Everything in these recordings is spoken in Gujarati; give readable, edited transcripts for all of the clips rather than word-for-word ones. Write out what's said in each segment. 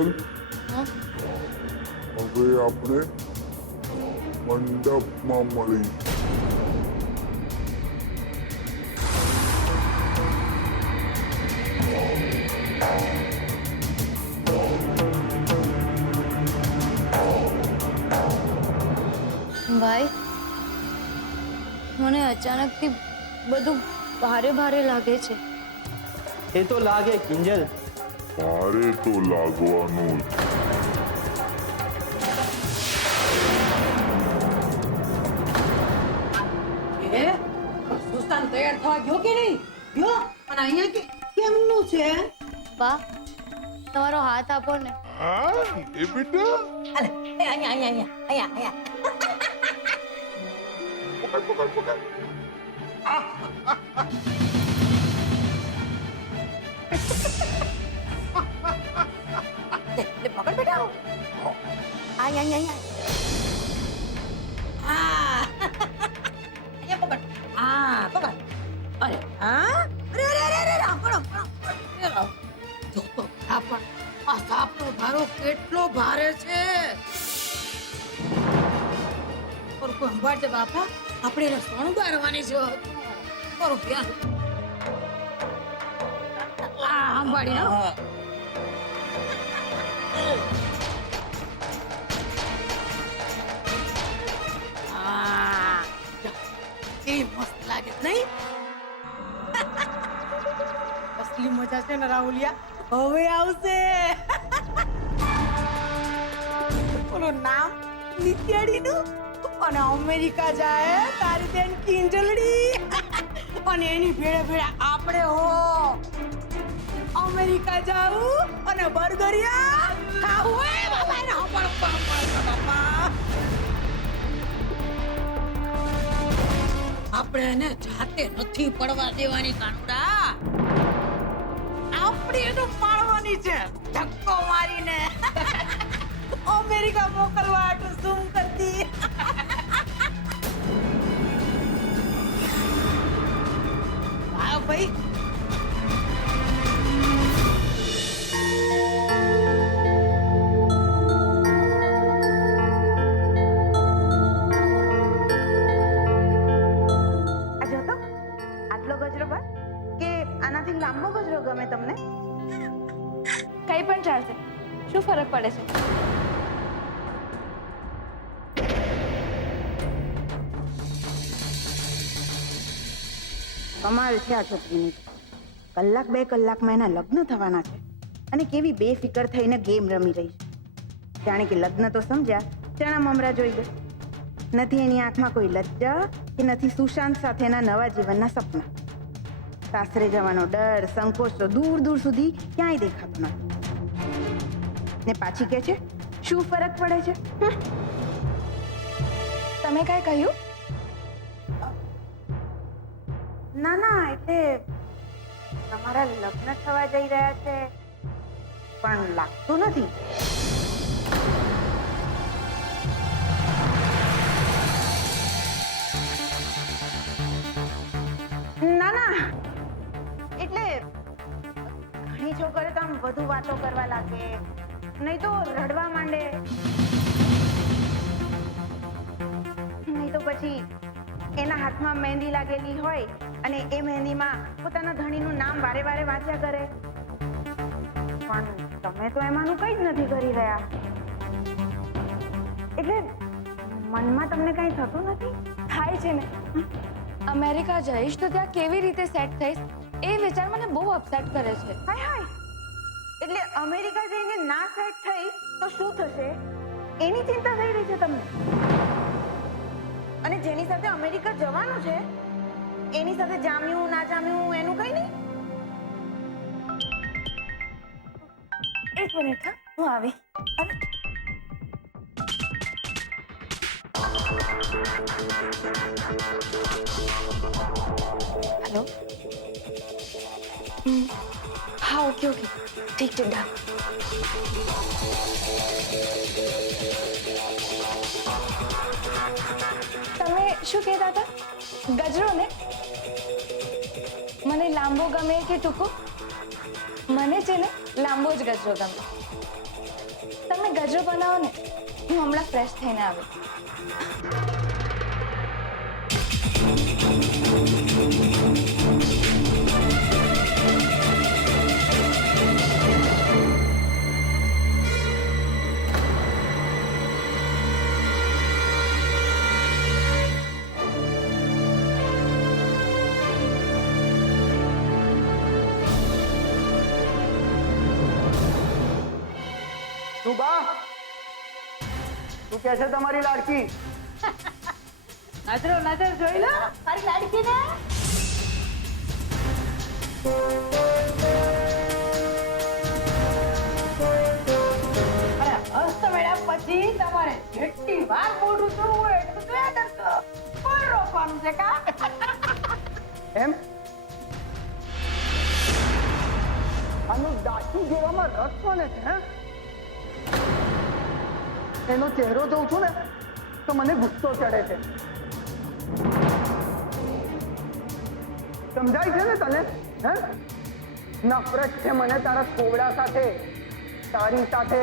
કિંજલ હવે આપણે મંડપમાં મળી. ભાઈ મને અચાનકથી બધું ભારે ભારે લાગે છે. એ તો લાગે કિંજલ, ભારે તો લાગવાનું જ. સુસ્તાન તૈયાર થવા ગયો કે નહીં ગયો? અને અહીંયા કેમનું છે? બા તમારો હાથ આપો ને. હા એ બેટા અરે અહીંયા પકડ પકડ પકડ. લે પકડ બેટા. અહીંયા હા અહીંયા પકડ. હા પકડ. અરે હા અરે પકડો. જો તો પણ આ સાપનો ભારો કેટલો ભારે છે. પર કોઈ સંભાળજે બાપા, આપણે એને શણગારવાની છે. કરો ધ્યાન. આ સંભાળી હા. એ મસ્ત લાગે નહીં? અસલી મજા છે ને રાહુલિયા હવે આવશે. ઓનું નામ નિત્યાડીનું અને અમેરિકા જાય તારી બેન કિંજલડી અને એની ભેળે ભેળે આપણે હો અમેરિકા જાવું અને બર્ગરિયા ખાવું હોય બાબા ને બાપા. આપણે એને જાતે નથી પડવા દેવાની કાનુડા, આપણે એને પાડવાની છે ધક્કો મારીને. અમેરિકા મોકલવા આટલું શું કરતી. હા ભાઈ લાંબો ગજરો ગમે તમને? કઈ પણ ચાલશે, શું ફરક પડે છે? કમાલ છે આ છોકરીની. કલાક બે કલાકમાં એના લગ્ન થવાના છે અને કેવી બેફિકર થઈને ગેમ રમી રહી છે. જાણે કે લગ્ન તો સમજ્યા ચણા મમરા જોઈ ગઈ. નથી એની આંખમાં કોઈ લજ્જા કે નથી સુશાંત સાથેના નવા જીવનના સપના. સાસરે જવાનો ડર, સંકોચ તો દૂર દૂર સુધી ક્યાંય દેખાતો નથી. ને પાછી કે છે શું ફરક પડે છે? તમે કાંઈ કહ્યું? ના ના, એટલે તમારા લગ્ન થવા જઈ રહ્યા છે પણ લાગતું નથી. ના ના, એટલે ઘણી છોકરીઓ તો આમ વધુ વાતો કરવા લાગે, નહીં તો રડવા માંડે, નહીં તો પછી એના હાથમાં મહેંદી લાગેલી હોય અને એ મહેંદીમાં પોતાના ધણીનું નામ વારે વારે વાંચ્યા કરે. પણ તમે તો એમાંનું કંઈ જ નથી કરી રહ્યા. એટલે મનમાં તમને કંઈ થતું નથી? થાય છે ને. અમેરિકા જઈશ તો ત્યાં કેવી રીતે સેટ થઈશ એ વિચાર મને બહુ અપસેટ કરે છે. હાય હાય, એટલે અમેરિકા જઈને ના સેટ થઈ તો શું થશે એની ચિંતા થઈ રહી છે તમને? અને જેની સાથે અમેરિકા જવાનું છે એની સાથે જામ્યું ના જામ્યું એનું કઈ નહીં? એક મિનિટ, હા, હું આવી. હેલો. હા, ઓકે ઓકે, ઠીક છે, ડન. તમે શું કહેતા હતા? ગજરો ને? મને લાંબો ગમે કે ટૂંકો? મને છે ને લાંબો જ ગજરો ગમે. ગજરો બનાવો ને, હું હમણાં ફ્રેશ થઈને આવી. તું બા, તું કે છે તમારી લાડકી? નજરો નજર જોઈ લો તારી લાડકીને. અરે હસ્ત મેળ્યા પછી તમારે જેટલી વાર મોઢું જોવું હોય એટલું જોયા કરશો. કોણ રોકવાનું છે કા? એમ આનું દાચું જોવામાં રસ કોને છે? હે, એનો ચહેરો જોઉં છું ને તો મને ગુસ્સો ચડે છે. સમજાય છે ને તને? હે, નફરત છે મને તારા થોબડા સાથે, તારી સાથે.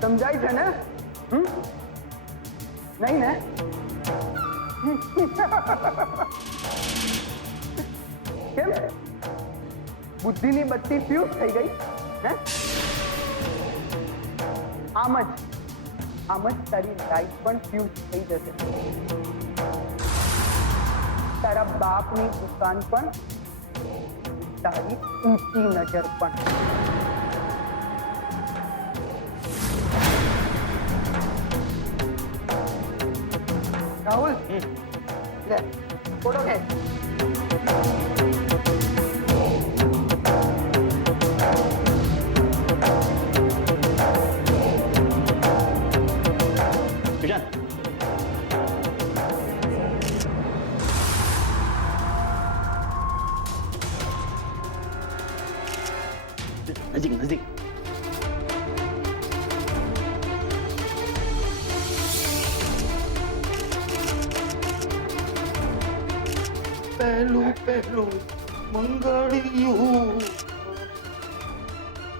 સમજાય છે ને? નહીં ને? કેમ બુદ્ધિની બત્તી ફ્યુઝ થઈ ગઈ? હે, આમ જ તારી લાઈફ પણ ફ્યુઝ થઈ જશે. તારા બાપની દુકાન પણ, તારી ઊંચી નજર પણ. રાહુલ, લે ફોટો ખેંચ. નજીક નજીક. પહેલું મંગળિયું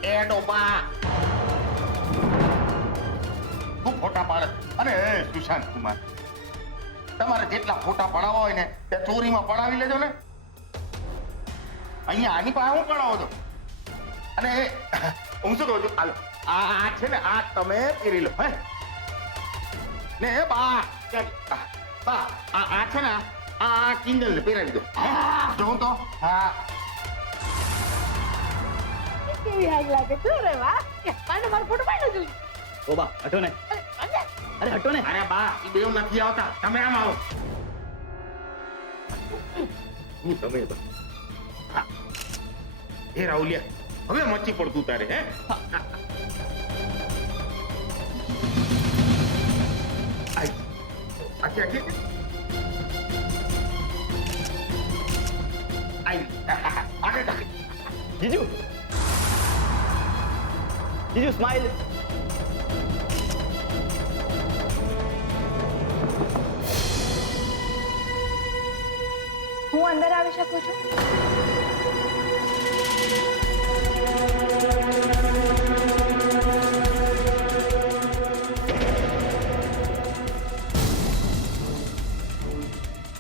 એ ડોબા ખૂબ ફોટા પાડે. અને એ સુશાંત કુમાર, તમારે જેટલા ફોટા પડાવવા હોય ને તે ચોરીમાં પડાવી લેજો ને. અહીંયા આની પાસે હું પડાવો છો? અને હું શું કહું છું, હાલો આ છે ને આ તમે પહેરી લો. હે ને બા બા આ છે ને આ કિંજલ ને પહેરાવી દો. જોઉં તો. હા, કેવી આગ લાગે છે રે વાહ. પાને મારો ફોટો પાડો જો. ઓ બા હટો ને. અરે હટો ને. અરે બા એ બેવ નથી આવતા, તમે આમ આવો. હું તમે બા. હા એ રાહુલિયા, હવે મચી પડતું તારે. હે જીજુ, જીજુ સ્માઈલ. હું અંદર આવી શકું છું?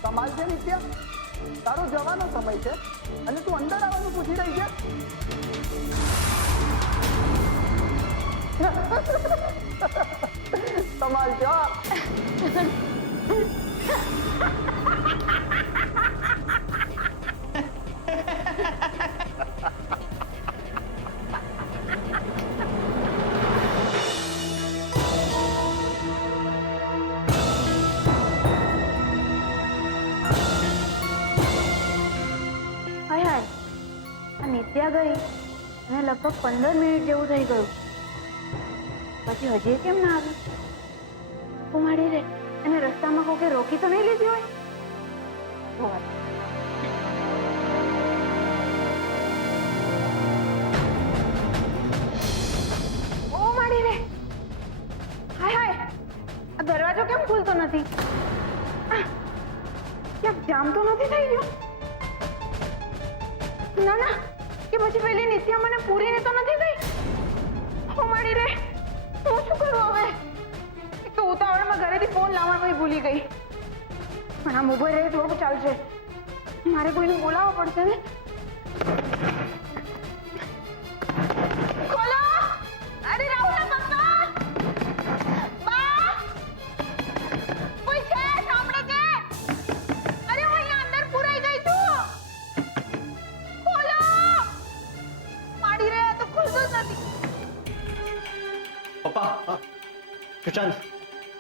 કમાલ છે નિત્યા, તારો જવાનો સમય છે અને તું અંદર આવવાનું પૂછી રહી છે. કમાલ છે. નિત્યા ગઈ અને લગભગ 15 મિનિટ જેવું થઈ ગયું, પછી હજી કેમ ના આવી? કુમારી રે, એને રસ્તામાં કોકે રોકી તો નહીં લીધી હોય? ઓ માડી રે, હાય હાય, આ દરવાજો કેમ ખુલતો નથી? ક્યાંક જામ તો નથી થઈ ગયો? ના ના, કે પછી પેલી નિત્યા મને પૂરી ઓ માડી રે હું શું કરું હવે? એક તો ઉતાવળમાં ઘરેથી ફોન લાવવાનું ભૂલી ગઈ. પણ આમ ઉભો રહે થોડું ચાલશે. મારે કોઈને બોલાવવો પડશે ને. ખોલો! અરે રાહુલના પપ્પા! બા! કોઈ છે? સાંભળે છે? અરે હું અહીંયા અંદર પુરાઈ ગઈ છું. ખોલો! માડી રે આ તો ખુલતું જ નથી. પપ્પા સુશાંત,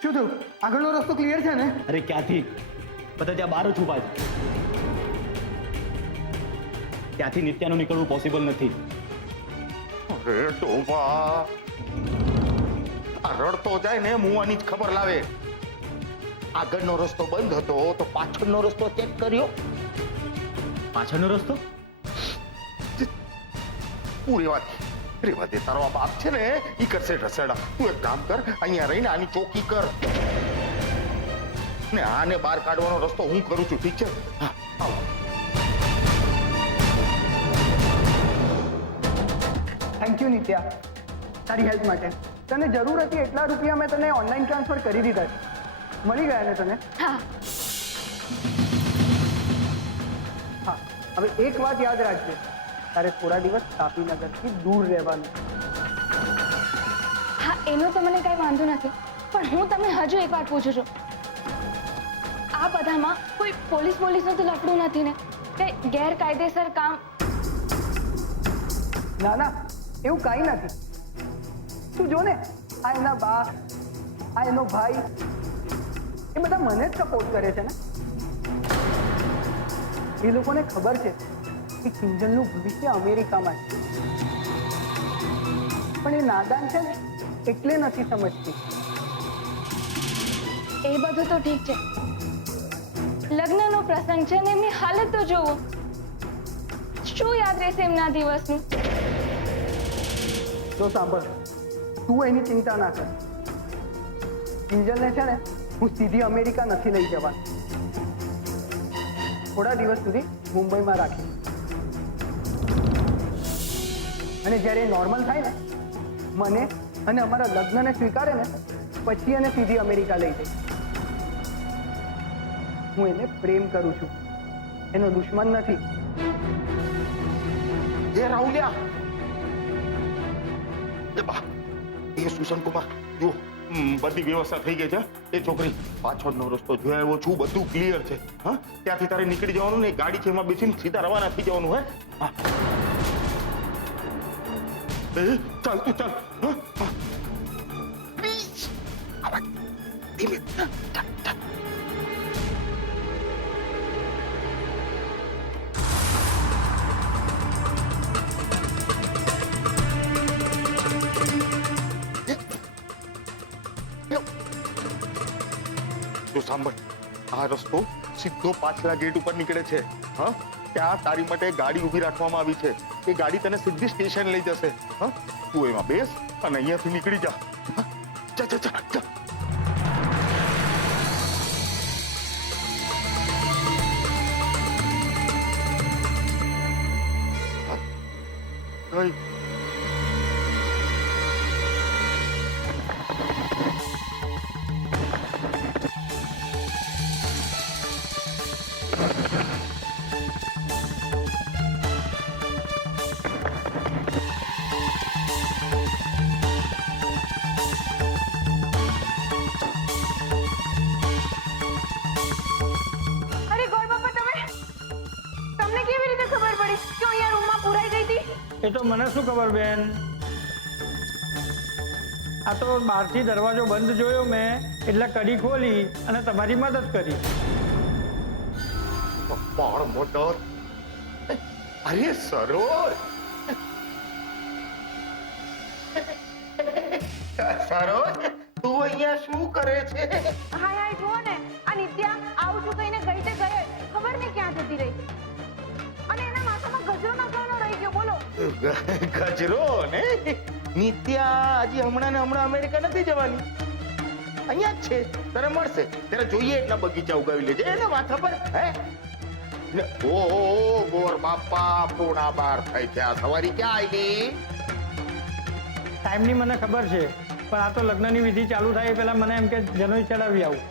શું થયું? આગળનો રસ્તો ક્લિયર છે ને? અરે ક્યાંથી? બધા ત્યાં બહાર જ ઊભા છે. ત્યાંથી નિત્યાનું નીકળવું પોસિબલ નથી. અરે ટોપા, આ રડતો જાય ને મુવાની જ ખબર લાવે. આગળનો રસ્તો બંધ હતો તો પાછળનો રસ્તો ચેક કર્યો. પાછળનો રસ્તો? તું રેવા દે, તારો આ બાપ છે ને ઈ કરશે ઢસેડા. તું એક કામ કર, અહીંયા રહીને આની ચોકી કર ને આને બહાર કાઢવાનો રસ્તો હું કરું છું, ઠીક છે? હા, આવો. થેન્ક યુ નિત્યા, તારી હેલ્પ માટે. તને જરૂર હતી એટલા રૂપિયા મેં તને ઓનલાઈન ટ્રાન્સફર કરી દીધા છે. મળી ગયા ને તને? હા. હા, હવે એક વાત યાદ રાખજે, તારે થોડા દિવસ તાપીનગરથી દૂર રહેવાનું. હા, એનો તો મને કઈ વાંધો નથી, પણ હું તમને હજુ એક વાત પૂછું છું. આ બધામાં કોઈ પોલીસનું તો લફડું નથી ને? કઈ ગેરકાયદેસર કામ? ના ના, એવું કાંઈ નથી. તું જો ને, આ એના બા, આ એનો ભાઈ, એ બધા મને જ સપોર્ટ કરે છે ને. એ લોકોને ખબર છે કે કિંજલનું ભવિષ્ય અમેરિકામાં છે, પણ એ નાદાન છે ને એટલે નથી સમજતી. એ બધું તો ઠીક છે, લગ્નનો પ્રસંગ છે ને એમની હાલત તો જોવો. શું યાદ રહેશે એમના દિવસનું? તો સાંભળ, તું એની ચિંતા ના કર. કિંજલને છે ને હું સીધી અમેરિકા નથી લઈ જવાની. થોડા દિવસ સુધી મુંબઈમાં રાખી, અને જ્યારે એ નોર્મલ થાય ને, મને અને અમારા લગ્નને સ્વીકારે ને, પછી એને સીધી અમેરિકા લઈ જઈશ. હું એને પ્રેમ કરું છું, એનો દુશ્મન નથી. એ રાહુલિયા, એ બા, એ સુશાંત કુમાર, જો બધી વ્યવસ્થા થઈ ગઈ છે. એ છોકરી પાછળનો રસ્તો જોઈ આવ્યો છું, બધું ક્લિયર છે. હા, ત્યાંથી તારે નીકળી જવાનું ને, ગાડી છે એમાં બેસીને સીધા રવાના થઈ જવાનું. હે, હા, ચાલ તું ચાલ. હા, હા. પ્લીઝ આવા ધીમે. ચાલ, ચાલ. જો સાંભળ, આ રસ્તો સીધો પાછલા ગેટ ઉપર નીકળે છે. હા, ત્યાં તારી માટે ગાડી ઊભી રાખવામાં આવી છે. એ ગાડી તને સીધી સ્ટેશન લઈ જશે. હા, તું એમાં બેસ અને અહીંયાથી નીકળી જા. હા, જા જા જા જા. ગઈ. અરે ગોળ બાપા, તમને કેવી રીતે ખબર પડી કે હું અહીંયા રૂમમાં પુરાઈ ગઈ હતી? એ તો મને શું ખબર બેન, આ તો બહારથી દરવાજો બંધ જોયો મેં, એટલે કડી ખોલી અને તમારી મદદ કરી. પણ મોટર, અરે સરોજ, સરોજ, તું અહીંયા શું કરે છે? હાય હાય, જુઓ ને, આ નિત્યા આવું છું કહીને ગઈ તે ગયે, ખબર નહીં ક્યાં જતી રહી. અને એના માથામાં ગજરો નાખવાનો રહી ગયો. બોલો. ગજરો ને? નિત્યા હજી હમણાં ને હમણાં અમેરિકા નથી જવાની, અહીંયા જ છે. તને મળશે ત્યારે જોઈએ એટલા બગીચા ઉગાવી લેજે એના માથા પર. હે ને, ઓ ગોર બાપા, પોણા 12 થાય છે. આ સવારી ક્યાં આવી? ટાઈમની મને ખબર છે, પણ આ તો લગ્નની વિધિ ચાલુ થાય એ પહેલા મને એમ કે જનોઈ ચડાવી આવું.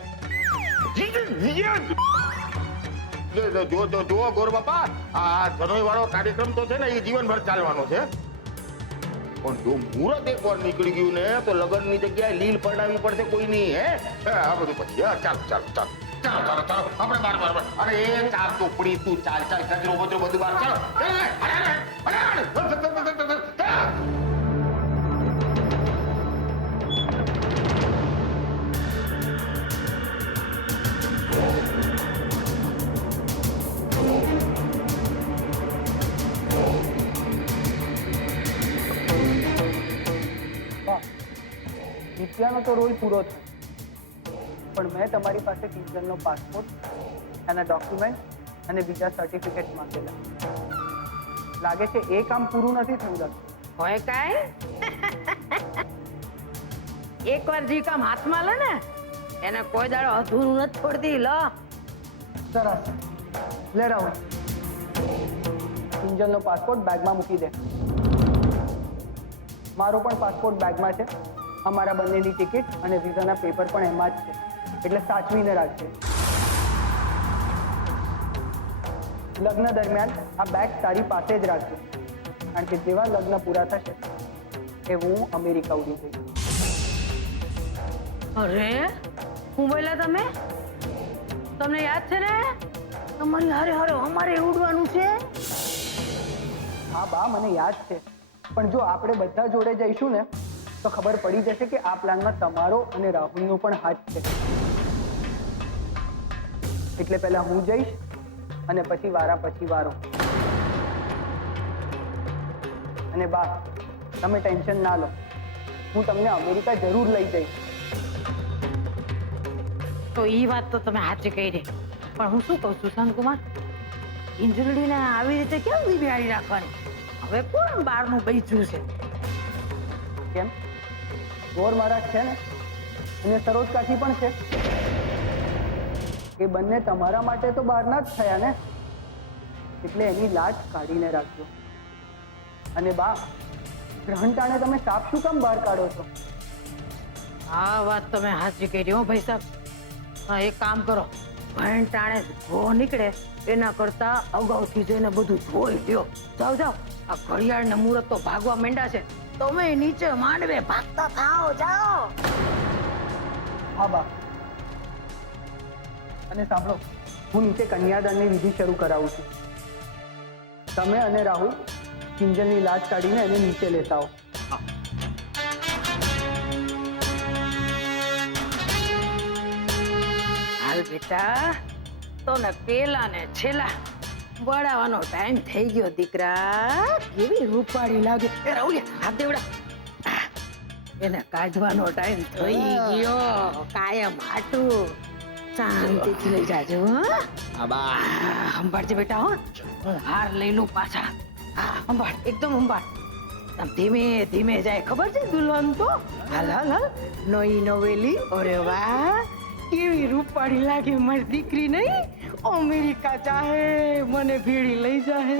જો ગોર બાપા, આ જનોઈ વાળો કાર્યક્રમ તો છે ને એ જીવનભર ચાલવાનો છે. પણ જો મુહૂર્ત એકવાર નીકળી ગયું ને તો લગ્નની જગ્યાએ લીલ પડાવવી પડશે કોઈની. આ બધું પછી ચાલો આપણે બાર અરે એ ચાર ચોપડી તું ચાલ કચરો બધું બહાર ચાલો. નિત્યાનો તો રોલ પૂરો થયો, પણ મેં તમારી પાસે કિંજલનો પાસપોર્ટ, એના ડોક્યુમેન્ટ અને બીજા સર્ટિફિકેટ માંગેલા. લાગે છે એ કામ પૂરું નથી થયું. લાગે હોય કાંઈ એકવાર જે કામ હાથમાં લે ને એને કોઈ દાડો અધૂરું નથી છોડતી. લો સરસ, લે રાહુલ, કિંજલનો પાસપોર્ટ બેગમાં મૂકી દે. મારો પણ પાસપોર્ટ બેગમાં છે. અમારા બંનેની ટિકિટ અને વિઝાના પેપર પણ એમાં જ છે, એટલે સાચવીને રાખજે. લગ્ન દરમિયાન આ બેગ તારી પાસે જ રાખજો, કારણ કે જેવા લગ્ન પૂરા થશે એ હું અમેરિકા ઉડી જઈશ. અરે હું બોલ્યા તમે? તમને યાદ છે ને તમારી હારે હારે અમારે ઉડવાનું છે? હા બા, મને યાદ છે, પણ જો આપણે બધા જોડે જઈશું ને તો ખબર પડી જશે કે આ પ્લાનમાં તમારો અને રાહુલનો પણ હાથ છે. એટલે પહેલા હું જઈશ અને પછી વારો. અને બા, તમે ટેન્શન ના લો, હું તમને અમેરિકા જરૂર લઈ જઈશ. તો એ વાત તો તમે સાચી કહી દે, પણ હું શું કહું છું શાંતકુમાર, ઇન્જરડીને આવી રીતે કેમ બિહાડી રાખવાની? હવે કોણ બહારનું બચ્યું છે? કેમ? ગોર મહારાજ છે ને, અને સરોજ કાઠી પણ છે. એ બંને તમારા માટે તો બહારના જ થયા ને, એટલે એની લાજ કાઢીને રાખજો. અને બા, ગ્રહણ ટાણે તમે સાપ શું કામ બહાર કાઢો છો? આ વાત તમે સાચી કહી હો ભાઈ સાહેબ. હા, એક કામ કરો, ગ્રહણ ટાણે ધો નીકળે એના કરતા અગાઉથી જઈને બધું ધોઈ લ્યો. જાઓ, આ ઘડિયાળ ને મુહૂર્ત તો ભાગવા માંડ્યા છે. તમે નીચે માંડવે ભાગતા થાઓ, જાઓ. હા બા, અને સાંભળો, હું નીચે કન્યાદાનની વિધિ શરૂ કરાવું છું. તમે અને રાહુલ કિંજલની લાજ કાઢીને એને નીચે લેતા આવો. હાલ બેટા, તો ને પેલા ને છેલ્લા વળાવાનો ટાઈમ થઈ ગયો. દીકરા કેવી રૂપાળી લાગે. એ રાહુલ, હાથ દેવડા. એને કાઢવાનો ટાઈમ થઈ ગયો. કાયમ હાટું શાંતિથી લઈ જાજો. સંભાળજે બેટા. હો, હું હાર લઈ લઉં પાછા. હા, સંભાળ, એકદમ સંભાળ. આમ ધીમે ધીમે જાય, ખબર છે દુલ્હન તો? હાલ નોઈ નવેલી. અરે વાહ, કેવી રૂપાળી લાગે મારી દીકરી. નહીં અમેરિકા ચાહે મને ભેળી લઈ જાહે.